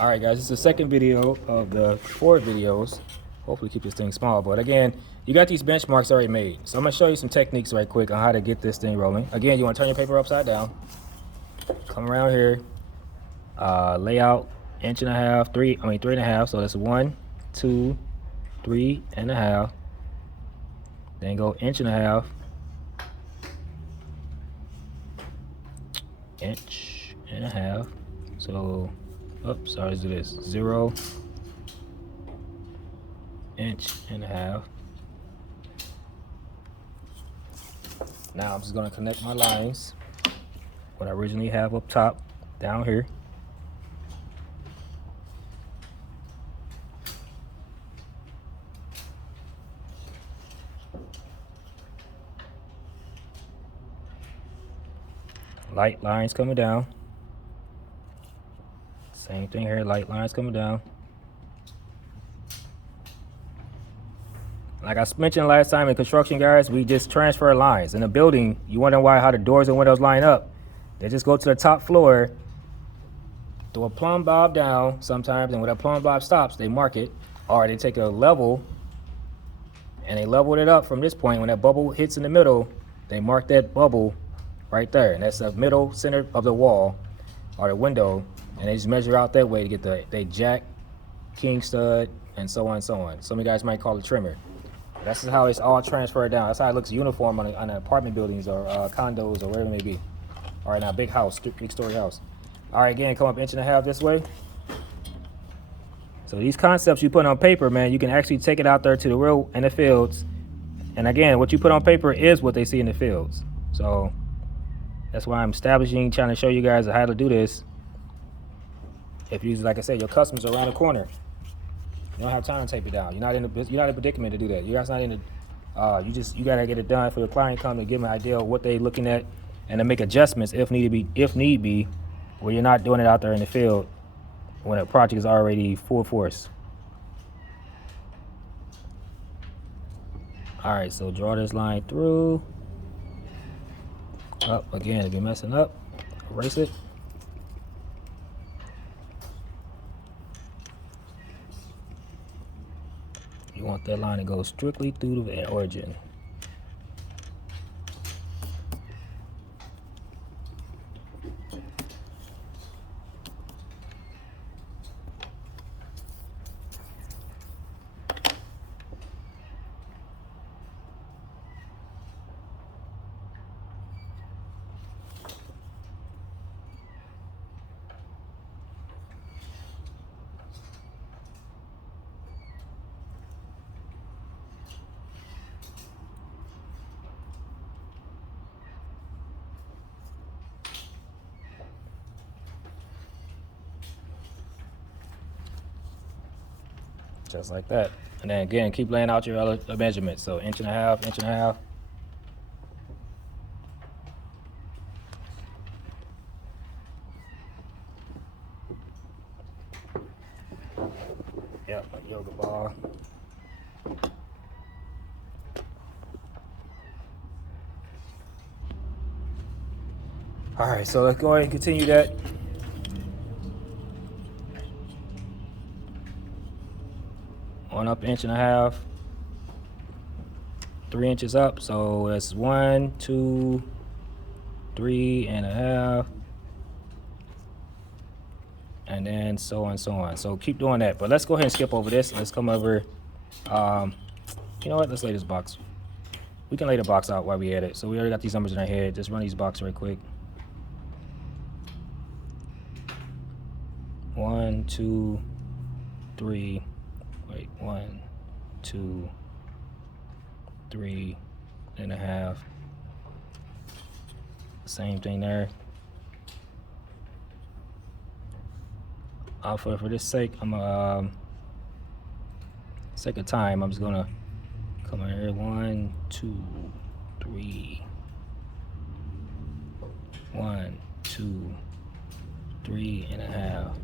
All right, guys, this is the second video of the 4 videos. Hopefully keep this thing small, but again, you got these benchmarks already made. So I'm gonna show you some techniques right quick on how to get this thing rolling. Again, you wanna turn your paper upside down, come around here, lay out 1.5 inches, 3.5, so that's 1, 2, 3.5. Then go 1.5 inches. So, oops, sorry, let's do this. 0.5 inches. Now I'm just gonna connect my lines, what I originally have up top, down here. Light lines coming down. Same thing here, light lines coming down. Like I mentioned last time in construction, guys, we just transfer lines. In a building, you wonder how the doors and windows line up. They just go to the top floor, throw a plumb bob down sometimes, and when that plumb bob stops, they mark it. Or they take a level, and they leveled it up from this point. When that bubble hits in the middle, they mark that bubble right there. And that's the middle center of the wall or the window. And they just measure out that way to get the jack, king stud, and so on and so on. Some of you guys might call it trimmer. That's how it's all transferred down. That's how it looks uniform on apartment buildings or condos or whatever it may be. Or in a big house, big story house. All right, again, come up 1.5 inches this way. So these concepts you put on paper, man, you can actually take it out there to the real in the fields. And again, what you put on paper is what they see in the fields. So that's why I'm establishing, trying to show you guys how to do this. If you, like I said, your customers are around the corner, you don't have time to tape it down. You're not in a predicament to do that. You guys not in the. You gotta get it done for your client. Come to give them an idea of what they're looking at, and to make adjustments if need be, where you're not doing it out there in the field when a project is already full force. All right, so draw this line through. Up again, if you're messing up, erase it. You want that line to go strictly through the origin. Just like that. And then again, keep laying out your other measurements. So 1.5 inches. Yep, a yoga ball. All right, so let's go ahead and continue that. One up 1.5 inches, 3 inches up. So that's 1, 2, 3.5, and then so on and so on. So keep doing that. But let's go ahead and skip over this. Let's come over. You know what? Let's lay this box. We can lay the box out while we at it. So we already got these numbers in our head. Just run these boxes right quick. 1, 2, 3. Wait, 1, 2, 3.5. Same thing there. For this sake, sake of time, I'm just gonna come in here. 1, 2, 3. 1, 2, 3.5.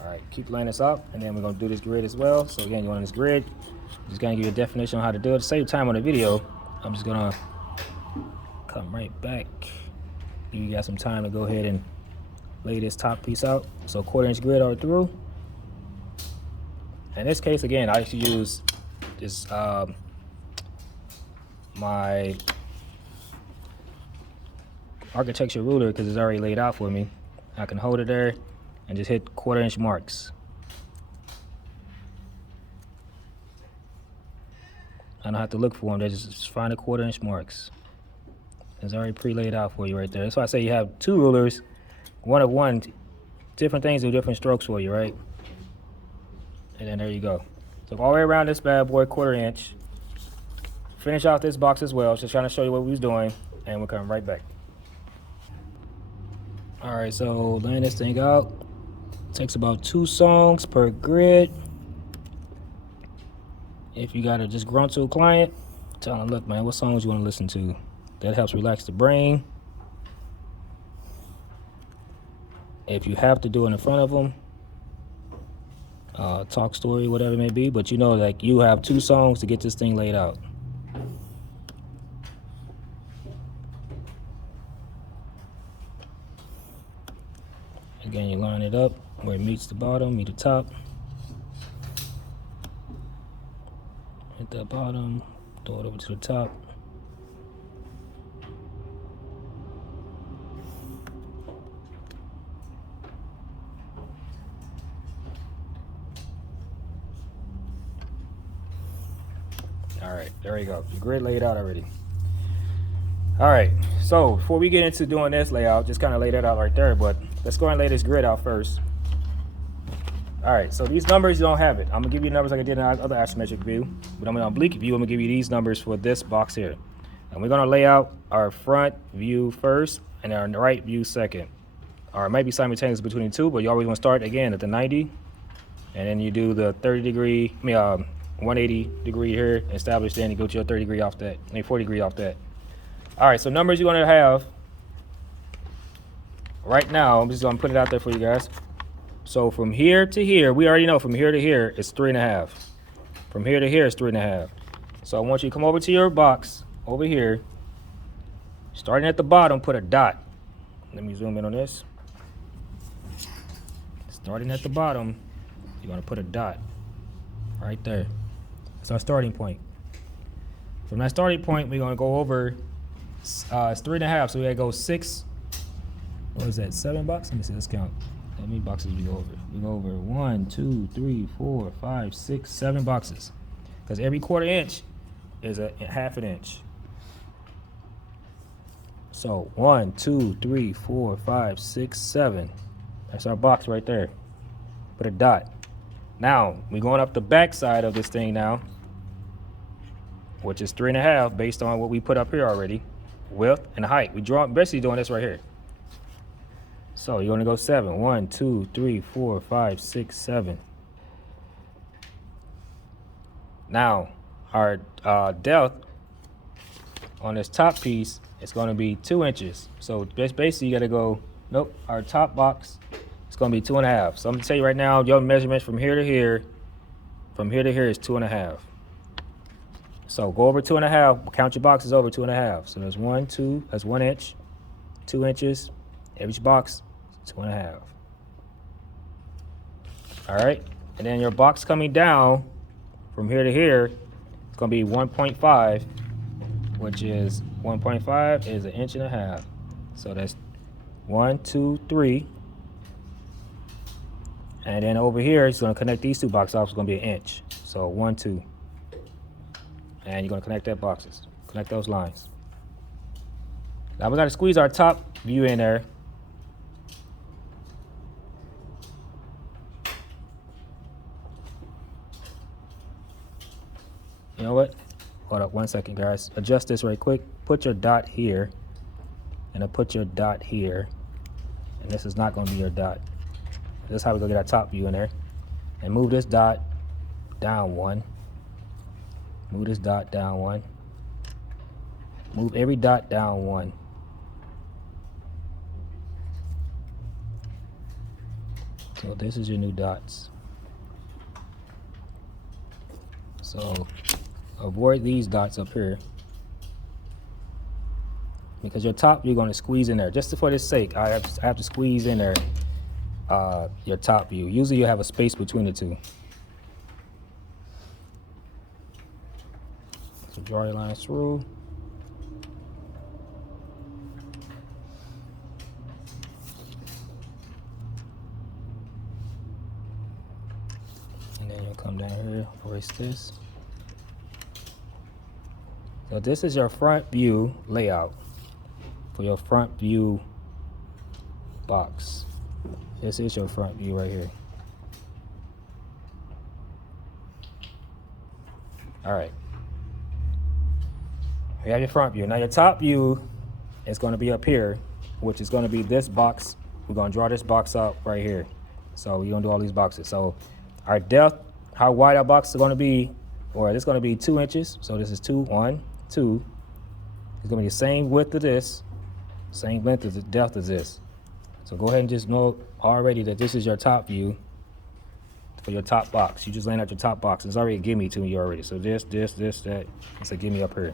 All right, keep laying this up, and then we're gonna do this grid as well. So again, you want this grid, just gonna give you a definition on how to do it. To save time on the video, I'm just gonna come right back. Give you guys some time to go ahead and lay this top piece out. So 1/4 inch grid all through. In this case, again, I actually use this my architecture ruler because it's already laid out for me. I can hold it there and just hit 1/4 inch marks. I don't have to look for them. They just find the 1/4 inch marks. It's already pre-laid out for you right there. That's why I say you have two rulers, one of one, different things do different strokes for you, right? And then there you go. So all the way around this bad boy, 1/4 inch. Finish out this box as well. Just trying to show you what we was doing, and we'll come right back. All right, so laying this thing out. Takes about 2 songs per grid. If you gotta just grunt to a client, tell them, look, man, what songs you want to listen to? That helps relax the brain. If you have to do it in front of them, talk story, whatever it may be, but you know, like, you have 2 songs to get this thing laid out. Again, you line it up where it meets the bottom, meet the top. Hit that bottom, throw it over to the top. All right, there you go. Your grid laid out already. All right, so before we get into doing this layout, just kind of lay that out right there, but let's go and lay this grid out first. All right, so these numbers, you don't have it. I'm gonna give you numbers like I did in the other asymmetric view, but I'm gonna oblique view, I'm gonna give you these numbers for this box here. And we're gonna lay out our front view first and our right view second. Or it might be simultaneous between the two, but you always wanna start again at the 90, and then you do the 180 degree here, establish, then you go to your 30 degree off that, 40 degree off that. All right, so numbers you're gonna have right now, I'm just gonna put it out there for you guys. So from here to here, we already know from here to here is 3.5. From here to here is 3.5. So I want you to come over to your box over here. Starting at the bottom, put a dot. Let me zoom in on this. Starting at the bottom, you're gonna put a dot right there. That's our starting point. From that starting point, we're gonna go over, it's 3.5, so we gotta go 6, what is that, 7 boxes? Let me see, let's count. How many boxes we go over? We go over 1, 2, 3, 4, 5, 6, 7 boxes. Because every 1/4 inch is a 1/2 inch. So 1, 2, 3, 4, 5, 6, 7. That's our box right there. Put a dot. Now, we're going up the back side of this thing now, which is 3.5 based on what we put up here already. Width and height. We basically doing this right here. So you're gonna go 7. 1, 2, 3, 4, 5, 6, 7. Now, our depth on this top piece is gonna be 2 inches. So basically you gotta go, nope, our top box is gonna be 2.5. So I'm gonna tell you right now, your measurements from here to here is 2.5. So go over 2.5, count your boxes over 2.5. So there's 1, 2, that's 1 inch, 2 inches, every box, 2.5. All right, and then your box coming down from here to here, it's gonna be 1.5, which is 1.5 is 1.5 inches. So that's 1, 2, 3. And then over here, it's gonna connect these 2 boxes off, it's gonna be 1 inch. So 1, 2. And you're gonna connect that boxes, connect those lines. Now we gotta squeeze our top view in there. You know what? Hold up 1 second, guys. Adjust this right quick. Put your dot here, and then put your dot here. And this is not gonna be your dot. This is how we're gonna get our top view in there. And move this dot down 1. Move this dot down 1. Move every dot down 1. So this is your new dots. So avoid these dots up here. because your top view going to squeeze in there. Just for this sake, I have to squeeze in there your top view. Usually you have a space between the two. So draw your lines through. And then you'll come down here, erase this. So this is your front view layout for your front view box. This is your front view right here. All right. You have your front view. Now your top view is going to be up here, which is going to be this box. We're going to draw this box out right here. So we're going to do all these boxes. So our depth, how wide our box is going to be, or it's going to be 2 inches. So this is 2, 1, 2. It's going to be the same width of this, same length as the depth of this. So go ahead and just know already that this is your top view for your top box. You just laying out your top box. It's already a gimme to me already. So this, that. It's a gimme up here.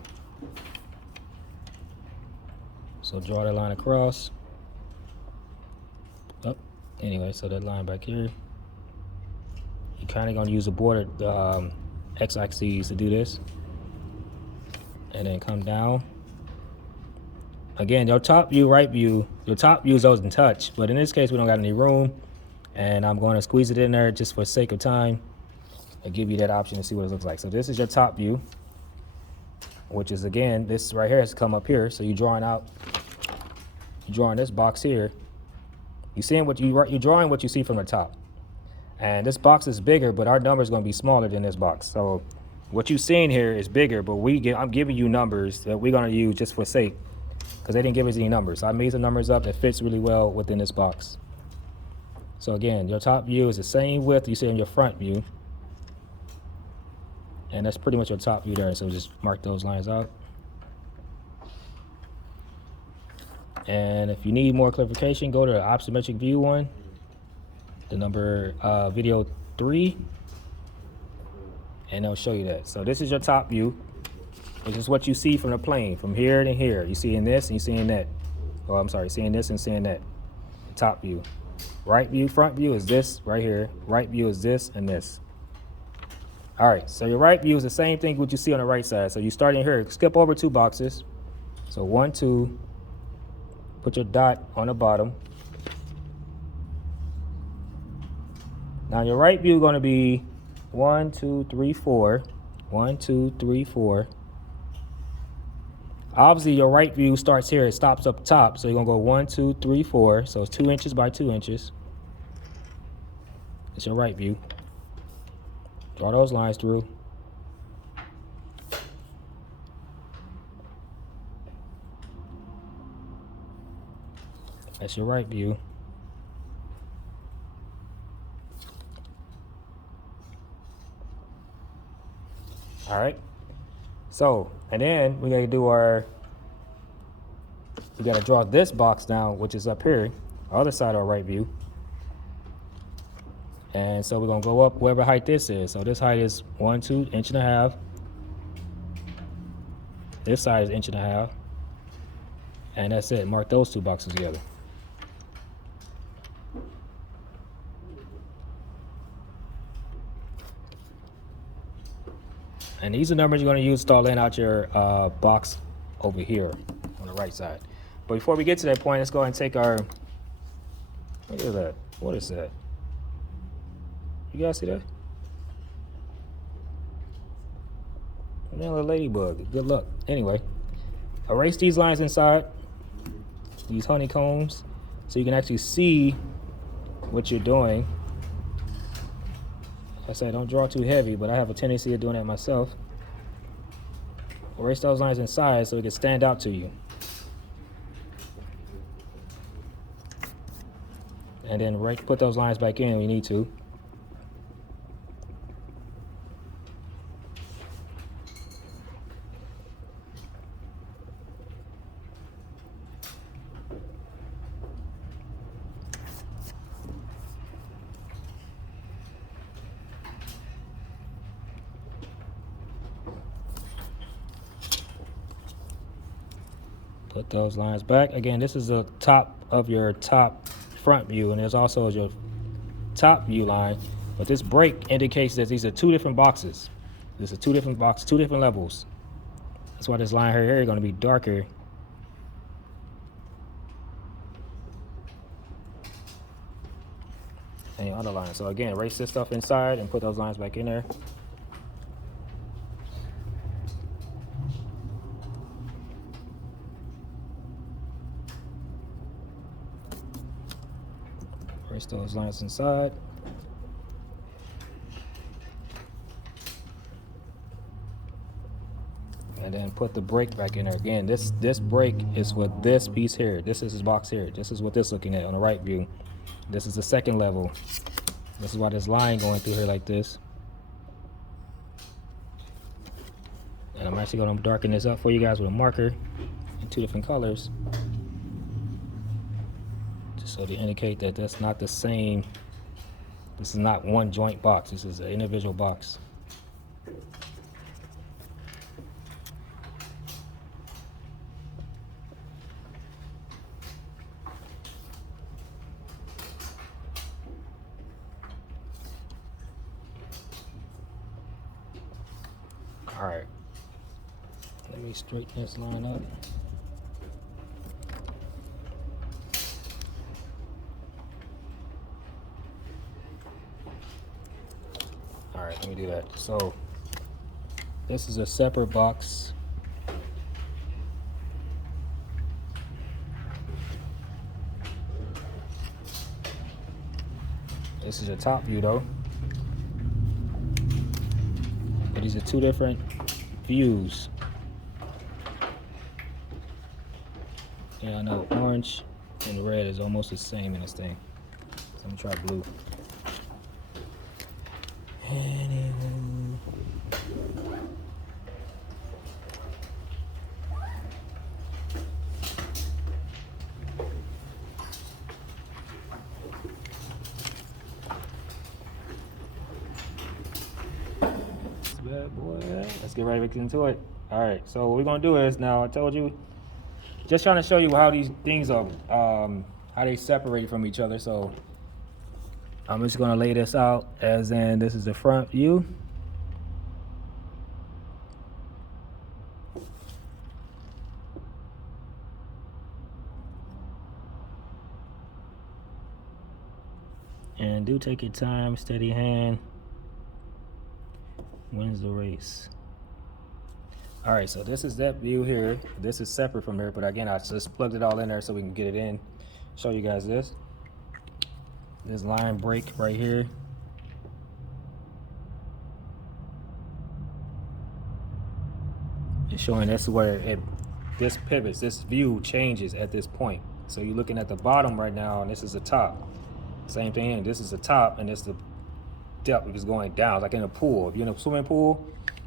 So draw that line across. Oh, anyway, so that line back here. You're kind of going to use the border, the x-axis to do this. And then come down. Again, your top view, right view, your top view doesn't touch, but in this case, we don't got any room, and I'm going to squeeze it in there just for sake of time and give you that option to see what it looks like. So this is your top view, which is, again, this right here has to come up here. So you're drawing this box here. You're drawing what you see from the top, and this box is bigger, but our number is going to be smaller than this box. So what you're seeing here is bigger, but I'm giving you numbers that we're going to use just for sake, because they didn't give us any numbers. So I made some numbers up that fits really well within this box. So again, your top view is the same width you see in your front view. And that's pretty much your top view there. So just mark those lines out. And if you need more clarification, go to the optometric view one, the number video 3, and it'll show you that. So this is your top view, which is what you see from the plane, from here to here. You're seeing this and you're seeing that. Oh, I'm sorry, seeing this and seeing that. Top view. Right view, front view is this right here. Right view is this and this. All right, so your right view is the same thing what you see on the right side. So you start in here, skip over 2 boxes. So 1, 2, put your dot on the bottom. Now your right view is going to be 1, 2, 3, 4. 1, 2, 3, 4. Obviously, your right view starts here. It stops up top. So you're going to go 1, 2, 3, 4. So it's 2 inches by 2 inches. It's your right view. Draw those lines through. That's your right view. All right. So, and then we got to do we got to draw this box down, which is up here, other side of our right view. And so we're going to go up whatever height this is. So this height is 1, 2, inch and a half. This side is 1.5 inches. And that's it. Mark those 2 boxes together. And these are numbers you're going to use to start laying out your box over here on the right side. But before we get to that point, let's go ahead and take our, look at that. What is that? You guys see that? Another ladybug. Good luck. Anyway, erase these lines inside, these honeycombs, so you can actually see what you're doing. Like I said, don't draw too heavy, but I have a tendency of doing that myself. Erase those lines inside so it can stand out to you. And then put those lines back in when you need to. Put those lines back. Again, this is the top of your top front view, and there's also your top view line. But this break indicates that these are two different boxes. This is two different boxes, two different levels. That's why this line here is going to be darker. And your other line. So again, erase this stuff inside and put those lines back in there. Erase those lines inside. And then put the break back in there. Again, this break is for this piece here. This is this box here. This is what this is looking at on the right view. This is the second level. This is why there's line going through here like this. And I'm actually going to darken this up for you guys with a marker in two different colors. Just so to indicate that that's not the same. This is not one joint box. This is an individual box. All right, let me straighten this line up. All right, let me do that. So this is a separate box. This is a top view though. But these are two different views. Yeah, I know orange and red is almost the same in this thing. So I'm gonna try blue. Bad boy. Let's get right back into it. All right, so what we're gonna do is, now I told you, just trying to show you how these things are, how they separate from each other. So I'm just gonna lay this out as in this is the front view. And do take your time, steady hand. Wins the race. All right, so this is that view here. This is separate from there, but again, I just plugged it all in there so we can get it in. Show you guys this. This line break right here. It's showing that's where this pivots, this view changes at this point. So you're looking at the bottom right now, and this is the top. Same thing, this is the top, and this is the depth is going down, like in a pool. If you're in a swimming pool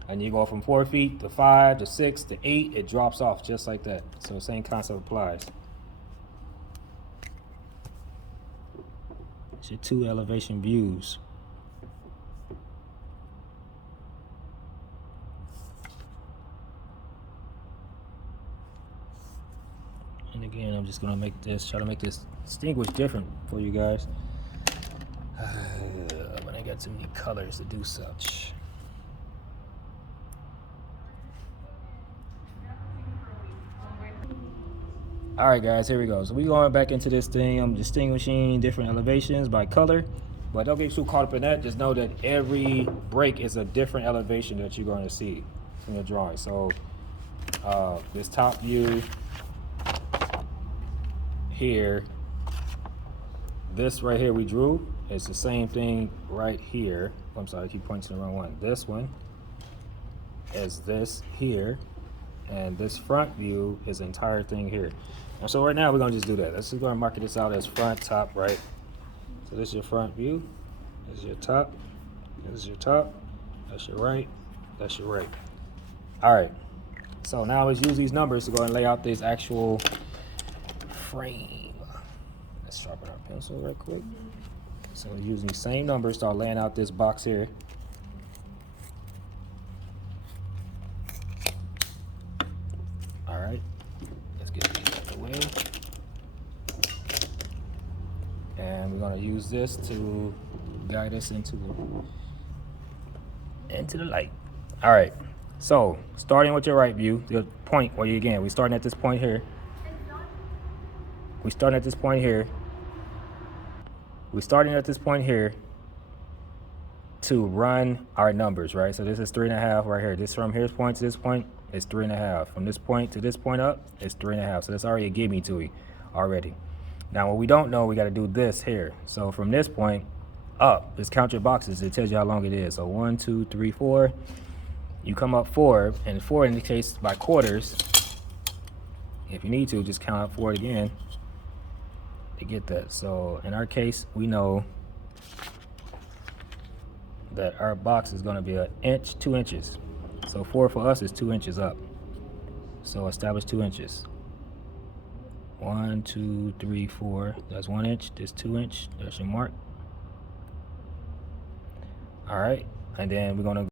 and you go from 4 feet to 5 to 6 to 8, it drops off just like that. So same concept applies. It's your two elevation views. And again, I'm just gonna make this, try to make this distinguish different for you guys. But I got too many colors to do such. All right, guys, here we go. So we're going back into this thing. I'm distinguishing different elevations by color, but don't get too caught up in that. Just know that every break is a different elevation that you're going to see from the drawing. So this top view here, this right here we drew, it's the same thing right here. I'm sorry, I keep pointing to the wrong one. This one is this here, and this front view is the entire thing here. And so right now we're gonna just do that. Let's just go and mark this out as front, top, right. So this is your front view, this is your top, this is your top, that's your right, that's your right. All right, so now let's use these numbers to go and lay out this actual frame. Let's sharpen our pencil real quick. So using the same numbers, start laying out this box here. All right, let's get these we're gonna use this to guide us into the light. All right, so starting with your right view, the point where we're starting at this point here. We're starting at this point here to run our numbers, right? So this is 3.5 right here. This from here's point to this point is 3.5. From this point to this point up is 3.5. So that's already a gimme to you already. Now what we don't know, we got to do this here. So from this point up, just count your boxes. It tells you how long it is. So 1, 2, 3, 4. You come up 4, and 4 indicates by quarters. If you need to, just count up 4 again to get that. So in our case, we know that our box is going to be 1 inch, 2 inches. So 4 for us is 2 inches up. So establish 2 inches. 1, 2, 3, 4. That's 1 inch. This 2 inch. There's your mark. All right, and then we're going to